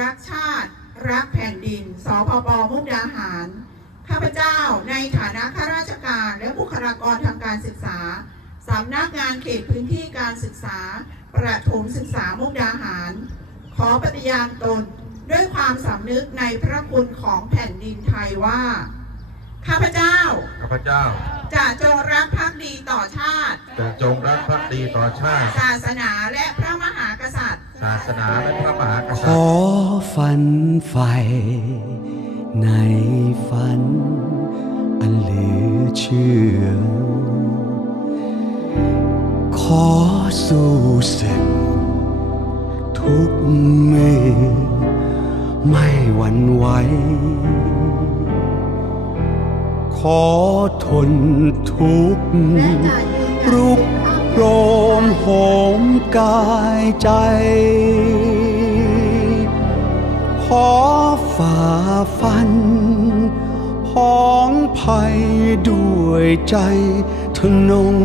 รักชาติ รักแผ่นดิน สพปมุกดาหาร ข้าพเจ้าในฐานะข้าราชการและบุคลากรทางการศึกษา สำนักงานเขตพื้นที่การศึกษา ประถมศึกษามุกดาหาร ขอปฏิญาณตนด้วยความสำนึกในพระคุณของแผ่นดินไทยว่า ข้าพเจ้า ข้าพเจ้า จะจงรักภักดีต่อชาติ จะจงรักภักดีต่อชาติ ศาสนาและพ ศาสนาและพระมหากขษัตริอย์ฝันใฝ่ในฝัน อันเหลือเชื่อ ขอสู้ศึกทุกมือไม่หวั่นไหว ขอทนทุกข์รุก โรมโหมกายใจ ขอฝ่าฟันพ้องภัยด้วยใจทนง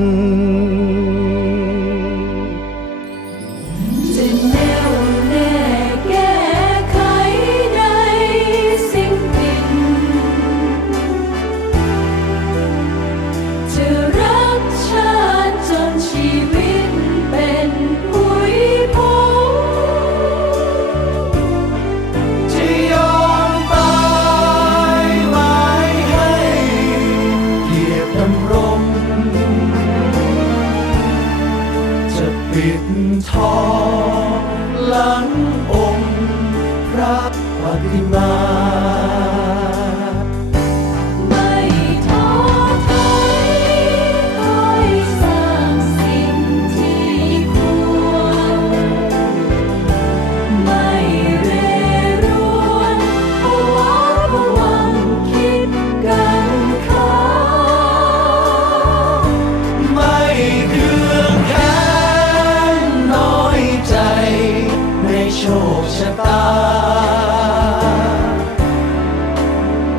ตา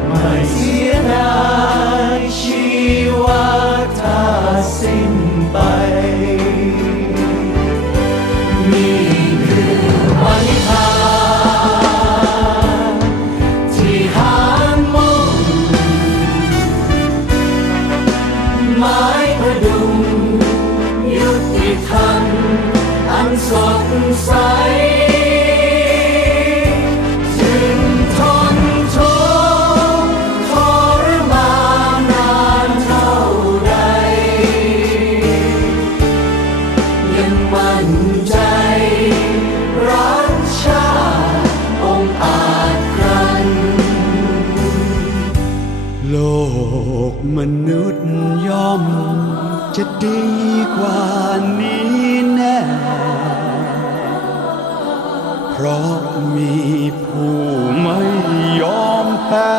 ไม่เสียดายชีวาถ้าสิ้นไป นี่คือวันทางที่หางมุ่งไม้ประดุงยุติธรรมอันสดใส มั่นใจ รักชาติองอาจครั้น โลกมนุษย์ย่อม จะดีกว่านี้แน่ เพราะมีผู้ไม่ยอมแพ้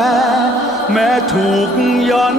แม้ถูกยัน